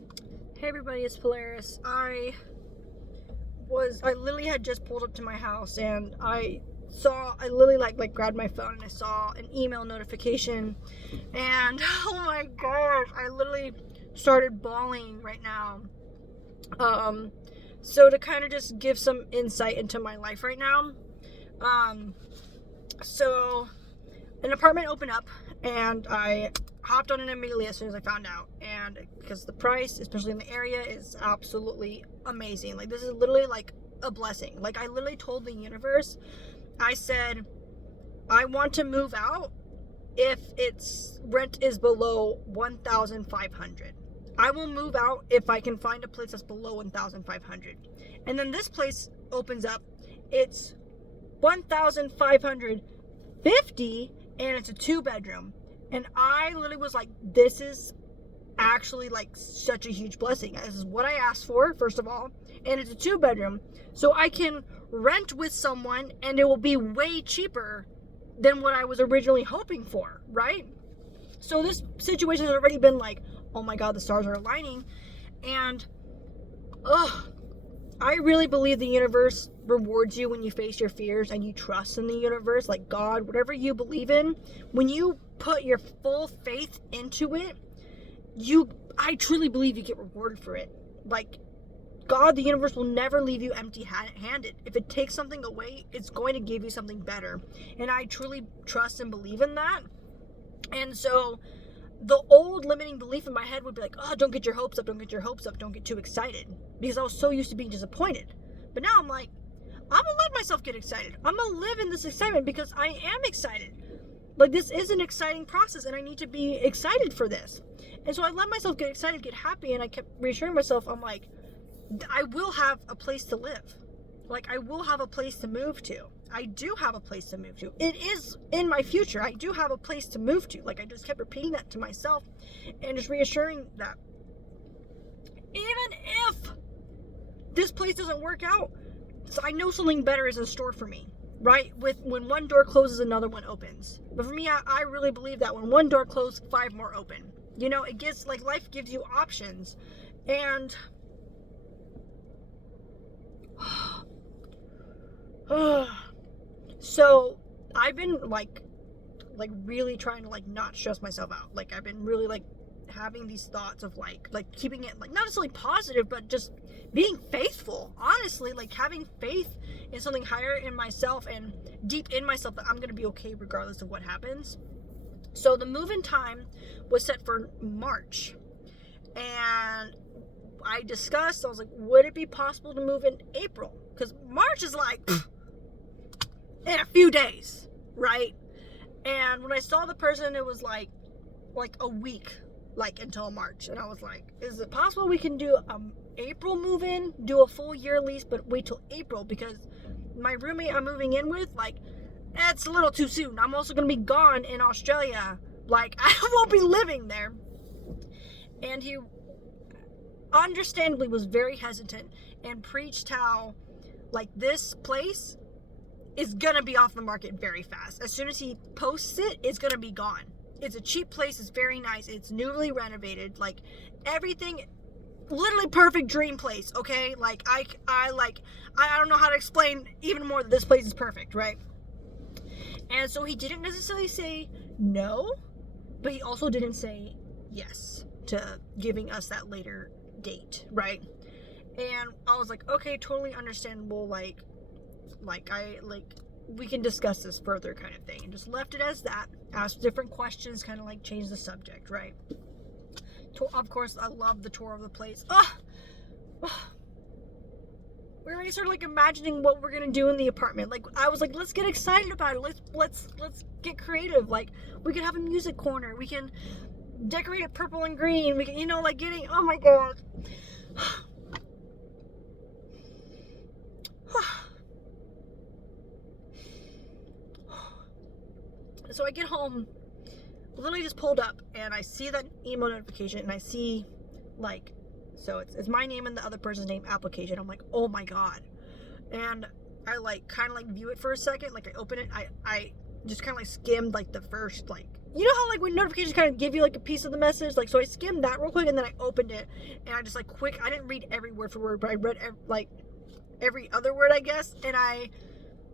Hey everybody, it's Polaris. I literally had just pulled up to my house and I literally like grabbed my phone and I saw an email notification and oh my gosh, I literally started bawling right now. Um, so to kind of just give some insight into my life right now, um, so an apartment opened up and I hopped on it immediately as soon as I found out. And because the price, especially in the area, is absolutely amazing. Like, this is literally like a blessing. Like, I literally told the universe, I said, I want to move out if its rent is below 1,500. I will move out if I can find a place that's below 1,500. And then this place opens up. It's 1,550 and it's a 2 bedroom. And I literally was like, this is actually like such a huge blessing. This is what I asked for, first of all. And it's a 2 bedroom. So I can rent with someone and it will be way cheaper than what I was originally hoping for, right? So this situation has already been like, oh my God, the stars are aligning. And I really believe the universe rewards you when you face your fears and you trust in the universe, like God, whatever you believe in. When you put your full faith into it, I truly believe you get rewarded for it. Like, God, the universe will never leave you empty-handed. If it takes something away, it's going to give you something better. And I truly trust and believe in that. And so the old limiting belief in my head would be like, oh, don't get your hopes up, don't get your hopes up, don't get too excited. Because I was so used to being disappointed. But now I'm like, I'm gonna let myself get excited. I'm gonna live in this excitement because I am excited. Like, this is an exciting process and I need to be excited for this. And so I let myself get excited, get happy, and I kept reassuring myself, I'm like, I will have a place to live. Like, I will have a place to move to. I do have a place to move to. It is in my future. I do have a place to move to. Like, I just kept repeating that to myself and just reassuring that even if this place doesn't work out, so I know something better is in store for me, right? When one door closes, another one opens. But for me, I really believe that when one door closes, 5 more open. You know, it gives, like, life gives you options. And so I've been like really trying to like not stress myself out. Like, I've been really like having these thoughts of like keeping it like not necessarily positive, but just being faithful. Honestly, like having faith in something higher in myself and deep in myself that I'm gonna be okay regardless of what happens. So the move-in time was set for March, and I was like, would it be possible to move in April? Because March is like in a few days, right? And when I saw the person, it was like a week, like until March, and I was like, is it possible we can do April move-in, do a full year lease, but wait till April? Because my roommate I'm moving in with, like, it's a little too soon. I'm also gonna be gone in Australia. Like, I won't be living there. And he understandably was very hesitant and preached how like this place is gonna be off the market very fast. As soon as he posts it, it's gonna be gone. It's a cheap place, it's very nice, it's newly renovated, like everything, literally perfect dream place, okay? Like I don't know how to explain even more that this place is perfect, right? And so he didn't necessarily say no, but he also didn't say yes to giving us that later date, right? And I was like, okay, totally understandable. We can discuss this further, kind of thing, and just left it as that. Asked different questions, kind of like changed the subject, right? Of course, I love the tour of the place. We already started like imagining what we're gonna do in the apartment. Like, I was like, let's get excited about it. Let's get creative. Like, we could have a music corner. We can decorate it purple and green. We can, like getting. Oh my God. So I get home, literally just pulled up, and I see that email notification, and I see, like, so it's my name and the other person's name application. I'm like, oh my God. And I kind of view it for a second. Like, I open it, I just kind of skimmed like the first like you know how like when notifications kind of give you like a piece of the message, like, so I skimmed that real quick and then I opened it and I just like I didn't read every word for word, but I read like every other word, I guess, and I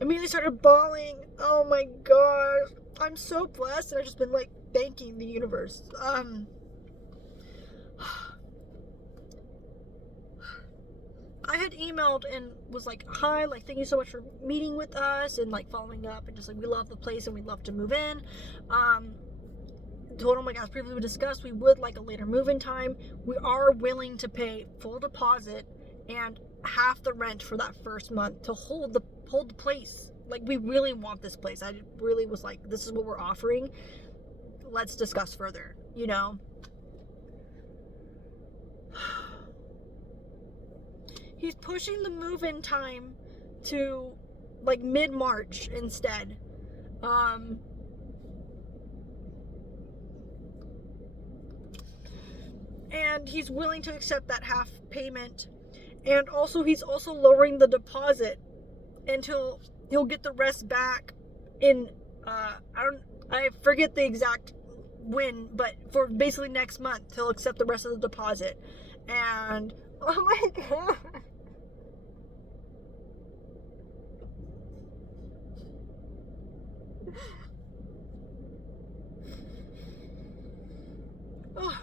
immediately started bawling. Oh my gosh, I'm so blessed, and I've just been like thanking the universe. I had emailed and was like, hi, like, thank you so much for meeting with us and like following up, and just like, we love the place and we'd love to move in. Told them, like, as previously discussed, we would like a later move-in time. We are willing to pay full deposit and half the rent for that first month to hold the place. Like, we really want this place. I really was like, this is what we're offering. Let's discuss further, you know? He's pushing the move-in time to like mid-March instead. And he's willing to accept that half payment. And also, he's also lowering the deposit until he'll get the rest back in, I forget the exact when, but for basically next month, he'll accept the rest of the deposit. And, oh my god. Oh.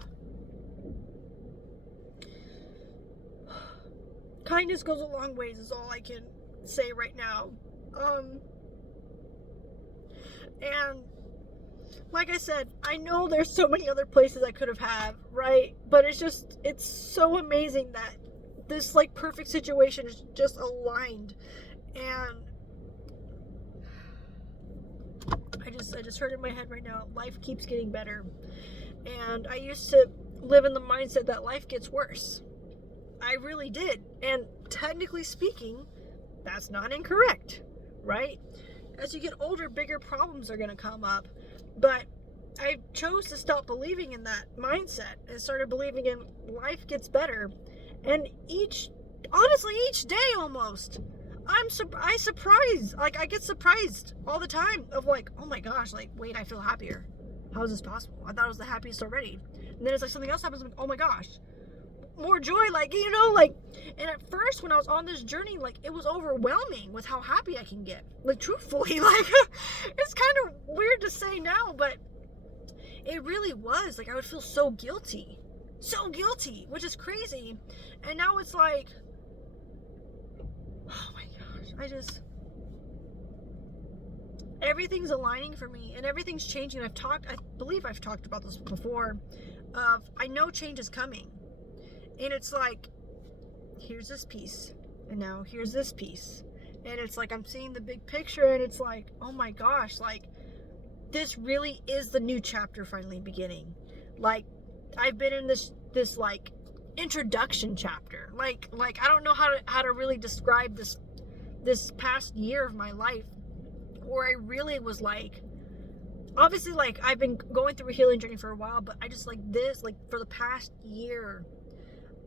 Kindness goes a long ways is all I can say right now. And like I said, I know there's so many other places I could have had, right? But it's so amazing that this like perfect situation is just aligned. And I just heard in my head right now, life keeps getting better. And I used to live in the mindset that life gets worse. I really did. And technically speaking, that's not incorrect, right? As you get older, bigger problems are going to come up. But I chose to stop believing in that mindset and started believing in life gets better. And each day almost, I surprise. Like, I get surprised all the time of like, oh my gosh, like, wait, I feel happier. How is this possible? I thought I was the happiest already. And then it's like something else happens. I'm like, oh my gosh, more joy. Like, you know, like, and at first when I was on this journey, like, it was overwhelming with how happy I can get. Like, truthfully, like, it's kind of weird to say now, but it really was. Like, I would feel so guilty, which is crazy. And now it's like, oh my gosh, everything's aligning for me and everything's changing. I believe I've talked about this before, I know change is coming. And it's like, here's this piece, and now here's this piece. And it's like, I'm seeing the big picture, and it's like, oh my gosh, like, this really is the new chapter finally beginning. Like, I've been in this like, introduction chapter. Like, I don't know how to really describe this past year of my life, where I really was like, obviously, like, I've been going through a healing journey for a while, but I just, like, this, like, for the past year,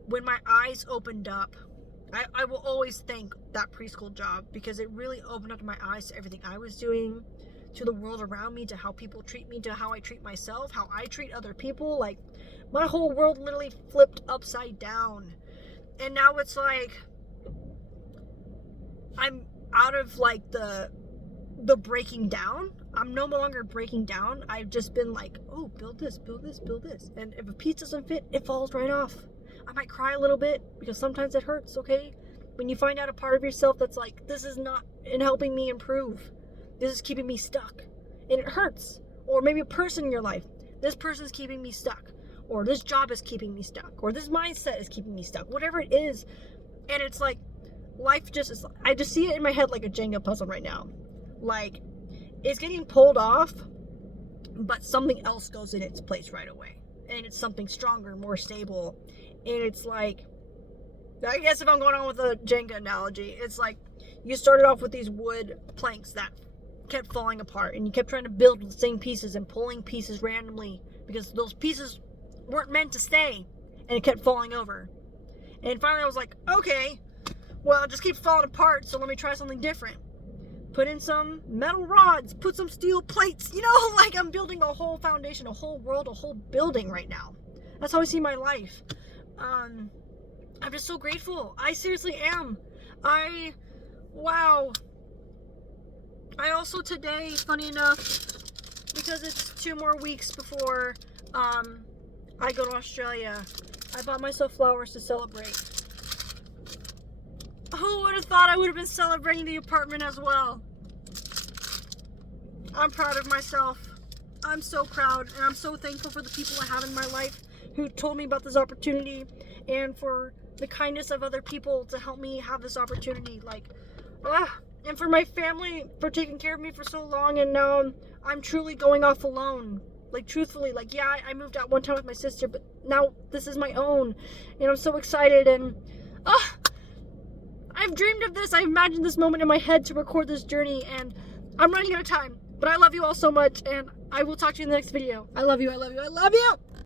when my eyes opened up, I will always thank that preschool job, because it really opened up my eyes to everything I was doing, to the world around me, to how people treat me, to how I treat myself, how I treat other people. Like, my whole world literally flipped upside down. And now it's like, I'm out of like the breaking down. I'm no longer breaking down. I've just been like, oh, build this. And if a piece doesn't fit, it falls right off. I might cry a little bit, because sometimes it hurts, okay? When you find out a part of yourself that's like, this is not in helping me improve. This is keeping me stuck. And it hurts. Or maybe a person in your life. This person's keeping me stuck. Or this job is keeping me stuck. Or this mindset is keeping me stuck. Whatever it is. And it's like, life just is, I just see it in my head like a Jenga puzzle right now. Like, it's getting pulled off, but something else goes in its place right away. And it's something stronger, more stable. And it's like, I guess if I'm going on with a Jenga analogy, it's like, you started off with these wood planks that kept falling apart, and you kept trying to build the same pieces and pulling pieces randomly, because those pieces weren't meant to stay, and it kept falling over. And finally I was like, okay, well, it just keeps falling apart, so let me try something different. put in some metal rods, put some steel plates, you know, like I'm building a whole foundation, a whole world, a whole building right now. That's how I see my life. I'm just so grateful. I seriously am. Wow. I also today, funny enough, because it's 2 more weeks before I go to Australia, I bought myself flowers to celebrate. Who would have thought I would have been celebrating the apartment as well? I'm proud of myself. I'm so proud, and I'm so thankful for the people I have in my life who told me about this opportunity, and for the kindness of other people to help me have this opportunity. And for my family for taking care of me for so long, and now I'm truly going off alone. Like, truthfully, like, yeah, I moved out one time with my sister, but now this is my own, and I'm so excited. And I've dreamed of this. I imagined this moment in my head to record this journey, and I'm running out of time. But I love you all so much, and I will talk to you in the next video. I love you, I love you, I love you!